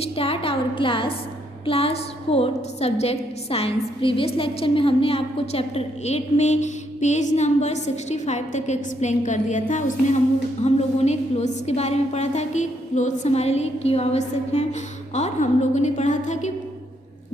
Start our class 4th subject science. Previous lecture में हमने आपको चैप्टर 8 में पेज नंबर 65 तक एक्सप्लेन कर दिया था। उसमें हम लोगों ने क्लोथ्स के बारे में पढ़ा था कि क्लोथ्स हमारे लिए क्यों आवश्यक हैं, और हम लोगों ने पढ़ा था कि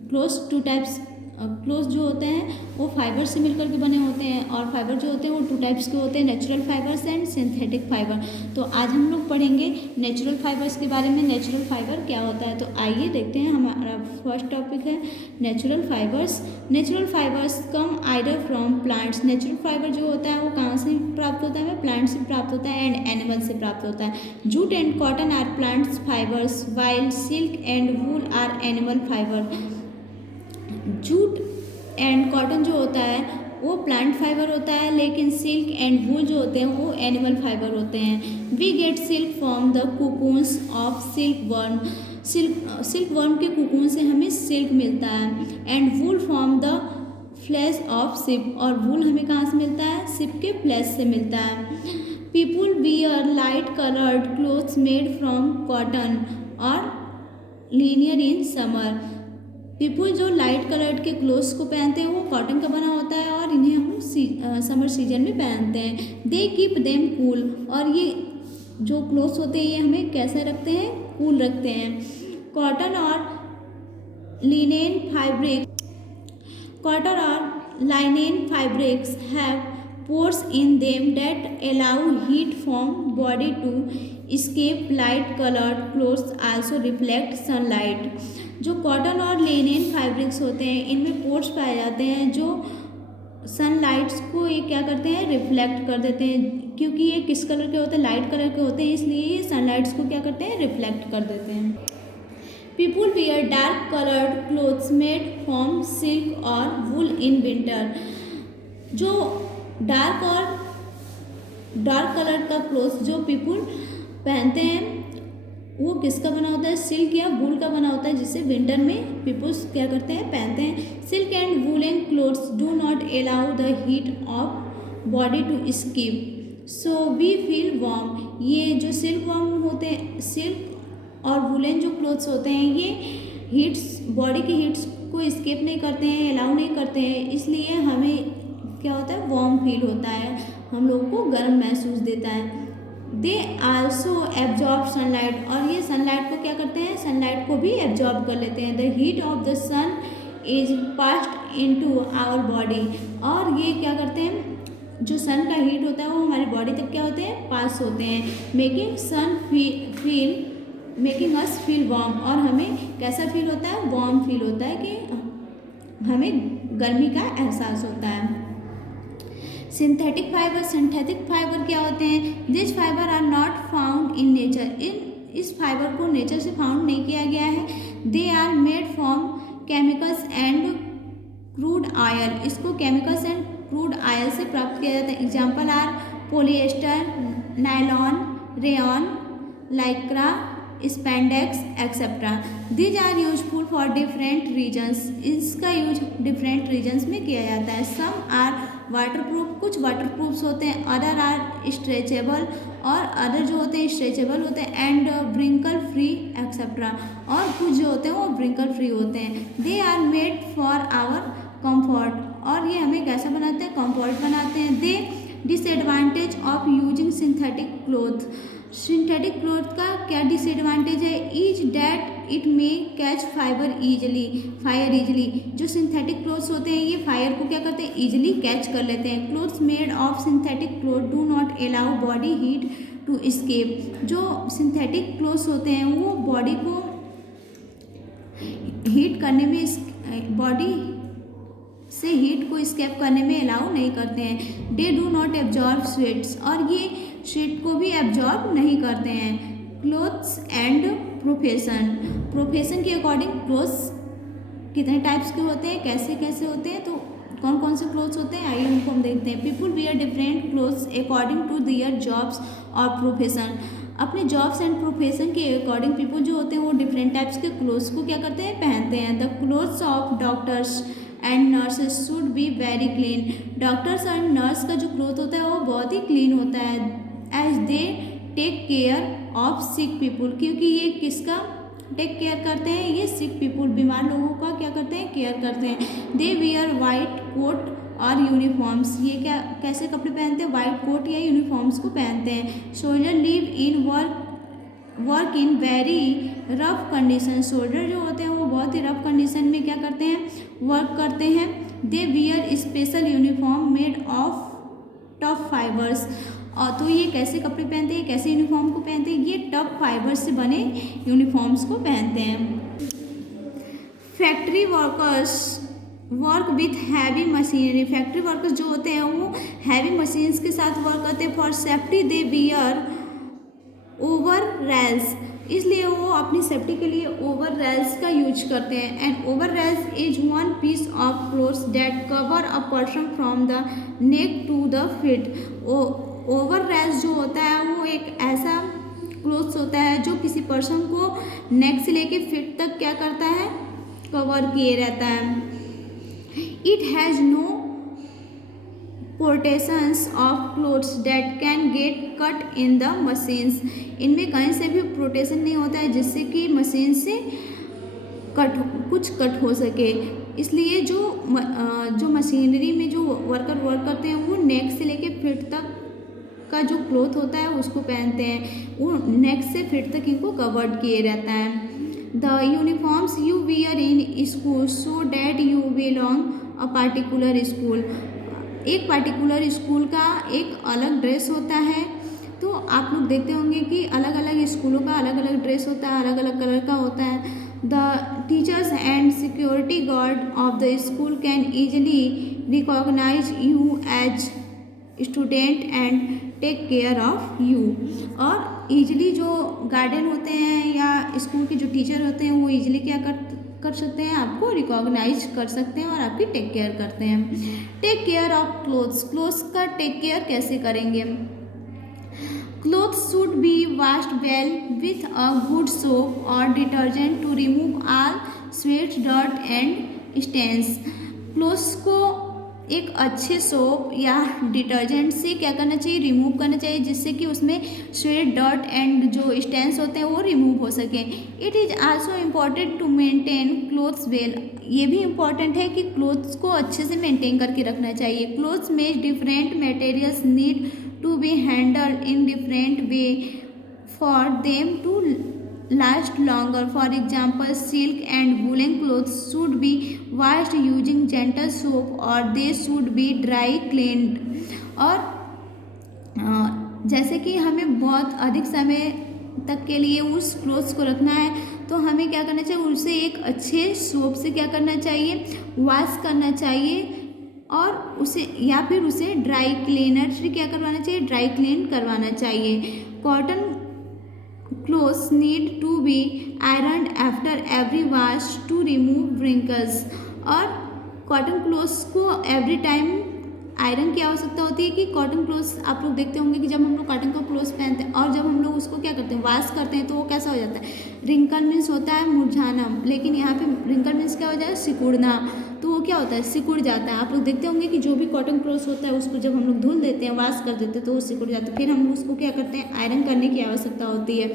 क्लोथ्स टू टाइप्स क्लोथ्स जो होते हैं वो फाइबर से मिलकर के बने होते हैं, और फाइबर जो होते हैं वो 2 टाइप्स के होते हैं, natural fibres and synthetic fibre. तो आज हम लोग पढ़ेंगे नेचुरल फाइबर्स के बारे में, नेचुरल फाइबर क्या होता है। तो आइए देखते हैं, हमारा फर्स्ट टॉपिक है natural fibres. Natural fibres come either from plants. Natural fibre जो होता है वो कहाँ से प्राप्त होता है? प्लांट से प्राप्त होता है एंड एनिमल से प्राप्त होता है। Jute and cotton are plants fibres while silk and wool are animal fibre. Jute and cotton जो होता है वो प्लांट फाइबर होता है, लेकिन सिल्क एंड वूल जो होते हैं वो एनिमल फाइबर होते हैं। We get silk from the cocoons of silk worm. Silk worm के कुकून से हमें सिल्क मिलता है। And wool from the flesh of sheep, और वूल हमें कहाँ से मिलता है? शिप के फ्लैश से मिलता है। People wear light coloured clothes made from cotton और लिनियर इन समर। पीपुल जो लाइट कलर्ड के क्लोथ्स को पहनते हैं वो कॉटन का बना होता है, और इन्हें हम समर सीजन में पहनते हैं। दे कीप देम कूल, और ये जो क्लोथ्स होते हैं ये हमें कैसे रखते हैं? कूल रखते हैं। कॉटन और linen fabrics have pores in them that allow heat from body to escape. Light colored clothes also reflect sunlight. जो कॉटन और लिनेन फैब्रिक्स होते हैं इनमें पोर्स पाए जाते हैं जो सनलाइट्स को ये क्या करते हैं? रिफ्लेक्ट कर देते हैं। क्योंकि ये किस कलर के होते हैं? लाइट कलर के होते हैं, इसलिए ये सनलाइट्स को क्या करते हैं? रिफ्लेक्ट कर देते हैं। People wear dark coloured clothes made from silk और वूल इन विंटर। जो डार्क कलर का क्लोथ्स जो पीपुल पहनते हैं वो किसका बना होता है? सिल्क या वूल का बना होता है, जिसे विंटर में पीपुल्स क्या करते हैं? पहनते हैं। Silk and woollen clothes do not allow the heat of body to escape, so we feel warm. ये जो सिल्क वार्म होते हैं, सिल्क और वूलन जो क्लोथ्स होते हैं ये हीट्स, बॉडी की हीट्स को एस्केप नहीं करते हैं, अलाउ नहीं करते हैं, इसलिए हमें क्या होता है? वार्म फील होता है, हम लोगों को गर्म महसूस देता है। दे आल्सो एब्जॉर्ब सनलाइट, और ये सनलाइट को क्या करते हैं? सनलाइट को भी एब्जॉर्ब कर लेते हैं। The heat of the sun is passed into our body, और ये क्या करते हैं? जो सन का हीट होता है वो हमारी बॉडी तक क्या होते हैं? पास होते हैं। मेकिंग अस फील वार्म, और हमें कैसा फील होता है? वार्म फील होता है कि हमें गर्मी का एहसास होता है। सिंथेटिक फाइबर क्या होते हैं? This fibre are not found in nature. इस फाइबर को नेचर से फाउंड नहीं किया गया है। They are made from chemicals and crude oil. इसको केमिकल्स एंड क्रूड ऑयल से प्राप्त किया जाता है। Example are polyester, nylon, rayon, Lycra, spandex etcetera. These are useful for different reasons. इसका यूज डिफरेंट रीजन्स में किया जाता है। सम आर वाटरप्रूफ, कुछ वाटरप्रूफ्स होते हैं। अदर आर स्ट्रेचेबल, और अदर जो होते हैं स्ट्रेचेबल होते हैं। एंड ब्रिंकल फ्री एक्सेट्रा, और कुछ जो होते हैं वो ब्रिंकल फ्री होते हैं। They are made for our comfort, और ये हमें कैसा बनाते हैं? कंफर्ट बनाते हैं। The disadvantage of using synthetic cloth. Synthetic cloth का क्या डिसएडवांटेज है? Is that it may catch fire easily. जो सिंथेटिक क्लोथ्स होते हैं ये फायर को क्या करते हैं? इजिली कैच कर लेते हैं। Clothes made of synthetic cloth do not allow body heat to escape. जो सिंथेटिक क्लोथ्स होते हैं वो बॉडी को हीट करने में, बॉडी से हीट को एस्केप करने में अलाउ नहीं करते हैं। They do not absorb sweats, और ये स्वेट को भी एब्जॉर्ब नहीं करते हैं। क्लोथ्स एंड प्रोफेशन के अकॉर्डिंग क्लोथ्स कितने टाइप्स के होते हैं, कैसे कैसे होते हैं, तो कौन कौन से क्लोथ्स होते हैं आइए उनको हम देखते हैं। People wear different clothes according to their jobs और प्रोफेशन। अपने जॉब्स एंड प्रोफेशन के अकॉर्डिंग पीपुल जो होते हैं वो डिफरेंट टाइप्स के क्लोथ्स को क्या करते हैं? पहनते हैं। The clothes of doctors and nurses should be very clean. Doctors and nurse का जो क्लोथ होता है वो बहुत ही क्लीन होता है। As they take care of sick people, क्योंकि ये किसका टेक केयर करते हैं, ये सिक पीपुल बीमार लोगों का क्या करते हैं, केयर करते हैं। दे वियर वाइट कोट और यूनिफॉर्म्स, ये क्या कैसे कपड़े पहनते हैं, वाइट कोट या यूनिफॉर्म्स को पहनते हैं। Soldier live in work in very rough condition, soldier जो होते हैं वो बहुत ही रफ कंडीशन में क्या करते हैं, वर्क करते हैं। They wear special uniform made of tough fibres, और तो ये कैसे कपड़े पहनते हैं, कैसे यूनिफॉर्म को पहनते हैं, ये टफ फाइबर से बने यूनिफॉर्म्स को पहनते हैं। Factory workers work with heavy machinery, factory workers जो होते हैं वो हैवी मशीन्स के साथ वर्क करते हैं। For safety they wear over rails, इसलिए वो अपनी सेफ्टी के लिए ओवर रेल्स का यूज करते हैं। And overalls is one piece of clothes that cover a person from the neck to the feet, overalls जो होता है वो एक ऐसा क्लोथ्स होता है जो किसी पर्सन को नेक से लेके फिट तक क्या करता है, कवर किए रहता है। It has no portions of clothes that can get cut in the machines, इनमें कहीं से भी प्रोटेशन नहीं होता है जिससे कि मशीन से कुछ कट हो सके। इसलिए जो मशीनरी में जो वर्कर वर्क करते हैं वो नेक से लेके फिट तक का जो क्लोथ होता है उसको पहनते हैं, वो नेक से फिट तक इनको कवर्ड किए रहता है। The uniforms you wear in school so that you belong a particular school, एक पार्टिकुलर स्कूल का एक अलग ड्रेस होता है। तो आप लोग देखते होंगे कि अलग अलग स्कूलों का अलग अलग ड्रेस होता है, अलग अलग कलर का होता है। The teachers and security guard of the school can easily recognise you as student and take care of you, और ईजिली जो गार्डियन होते हैं या स्कूल के जो टीचर होते हैं वो ईजिली क्या कर सकते हैं, आपको रिकॉग्नाइज कर सकते हैं और आपकी टेक केयर करते हैं। Take care of clothes, clothes का टेक केयर कैसे करेंगे। Clothes should be washed well with a good soap और detergent to remove all sweat dirt and stains, clothes को एक अच्छे सोप या डिटर्जेंट से क्या करना चाहिए, रिमूव करना चाहिए, जिससे कि उसमें स्वेट डर्ट एंड जो स्टेन्स होते हैं वो रिमूव हो सके। It is also important to maintain clothes well, ये भी इम्पॉर्टेंट है कि क्लोथ्स को अच्छे से मेंटेन करके रखना चाहिए। क्लोथ्स में different materials need to be handled in different way for them to last longer. For example, silk and woolen clothes should be washed using gentle soap or they should be dry cleaned. और जैसे कि हमें बहुत अधिक समय तक के लिए उस क्लोथ्स को रखना है तो हमें क्या करना चाहिए, उसे एक अच्छे सोप से क्या करना चाहिए, वॉश करना चाहिए, और उसे या फिर उसे ड्राई क्लीनर से क्या करवाना चाहिए, ड्राई क्लीन करवाना चाहिए। Cotton clothes need to be ironed after every wash to remove wrinkles, और कॉटन क्लोथ्स को एवरी टाइम आयरन की आवश्यकता होती है। कि कॉटन क्लोथ्स आप लोग देखते होंगे कि जब हम लोग कॉटन का क्लोथ्स पहनते हैं और जब हम लोग उसको क्या करते हैं, वॉश करते हैं, तो वो कैसा हो जाता है, रिंकल मीन्स होता है मुरझाना, लेकिन यहाँ पे रिंकल मीन्स क्या हो जाए, सिकुड़ना, तो वो क्या होता है, सिकुड़ जाता है। आप लोग देखते होंगे कि जो भी कॉटन क्लोथ्स होता है उसको जब हम लोग धुल देते हैं, वॉश कर देते हैं, तो वो सिकुड़ जाता है, फिर हम लोग उसको क्या करते हैं, आयरन करने की आवश्यकता होती है।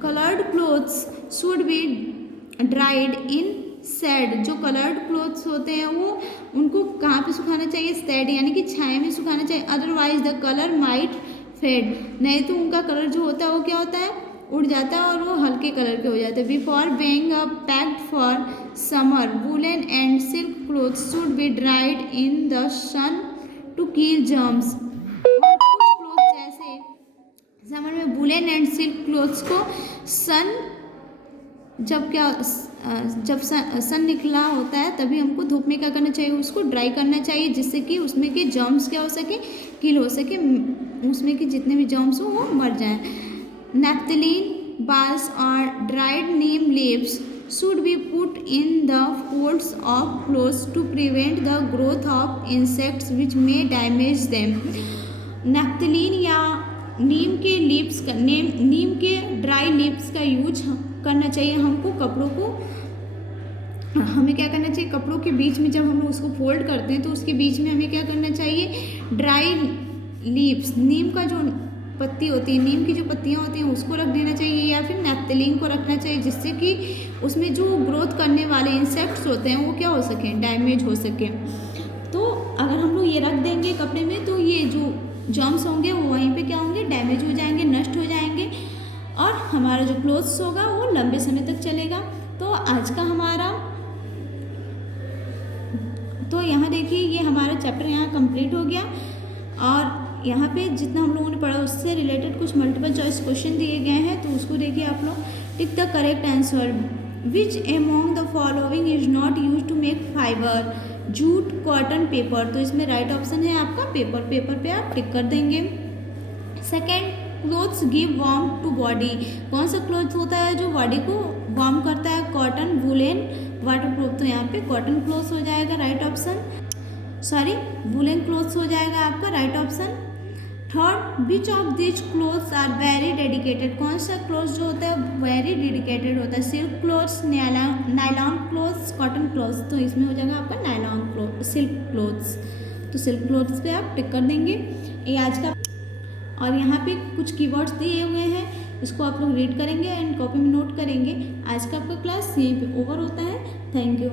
Coloured clothes should be dried in shade, जो कलर्ड क्लोथ्स होते हैं वो उनको कहाँ पे सुखाना चाहिए, शेड यानी कि छाया में सुखाना चाहिए। Otherwise the colour might fade, नहीं तो उनका कलर जो होता है वो क्या होता है, उड़ जाता है और वो हल्के कलर के हो जाते हैं। Before being packed for summer woollen and silk clothes should be dried in the sun to kill germs, और कुछ क्लोथ्स जैसे समर में वुलन एंड सिल्क क्लोथ्स को जब सन निकला होता है तभी हमको धूप में क्या करना चाहिए, उसको ड्राई करना चाहिए, जिससे कि उसमें के जर्म्स क्या हो सके, किल हो सके, उसमें के जितने भी जर्म्स हो वो मर जाएं। नैप्थलीन बाल्स और dried Neem leaves should be put in the folds of clothes to prevent the growth of insects which may damage them. Naphthalene या नीम के लीव्स का नीम के ड्राई लीव्स का यूज करना चाहिए हमको। कपड़ों को हमें क्या करना चाहिए, कपड़ों के बीच में जब हम लोग उसको फोल्ड करते हैं तो उसके बीच में हमें क्या करना चाहिए, ड्राई लीव्स, नीम का जो पत्ती होती है, नीम की जो पत्तियाँ होती हैं उसको रख देना चाहिए, या फिर नैप्थलीन को रखना चाहिए, जिससे कि उसमें जो ग्रोथ करने वाले इंसेक्ट्स होते हैं वो क्या हो सकें, डैमेज हो सकें। तो अगर हम लोग ये रख देंगे कपड़े में तो ये जो जर्म्स होंगे वो वहीं पे क्या होंगे, डैमेज हो जाएंगे, नष्ट हो जाएंगे, और हमारा जो क्लोथ्स होगा वो लंबे समय तक चलेगा। तो आज का हमारा, तो यहाँ देखिए ये हमारा चैप्टर यहाँ कंप्लीट हो गया, और यहाँ पे जितना हम लोगों ने पढ़ा उससे रिलेटेड कुछ मल्टीपल चॉइस क्वेश्चन दिए गए हैं, तो उसको देखिए आप लोग। Tick the correct answer, which among the following is not use to make fibre, jute, cotton, paper. तो इसमें राइट ऑप्शन है आपका पेपर, पेपर पे आप टिक कर देंगे। Second, clothes give warm to body, कौन सा क्लोथ होता है जो बॉडी को वार्म करता है, कॉटन, वुलन, वाटरप्रूफ। तो यहाँ पे कॉटन क्लोथ्स हो जाएगा right option, sorry woollen clothes हो जाएगा आपका right option. Third, which of this clothes are very dedicated, कौन सा क्लोथ्स जो होता है वेरी डेडिकेटेड होता है, silk clothes, nylon clothes, cotton clothes. तो इसमें हो जाएगा आपका नायलॉन क्लोथ, सिल्क क्लोथ्स। तो सिल्क क्लोथ्स पे आप टिक कर देंगे। ये आज का, और यहाँ पे कुछ कीवर्ड्स दिए हुए हैं, इसको आप लोग रीड करेंगे एंड कॉपी में नोट करेंगे। आज का आपका क्लास यहीं पे ओवर होता है। Thank you.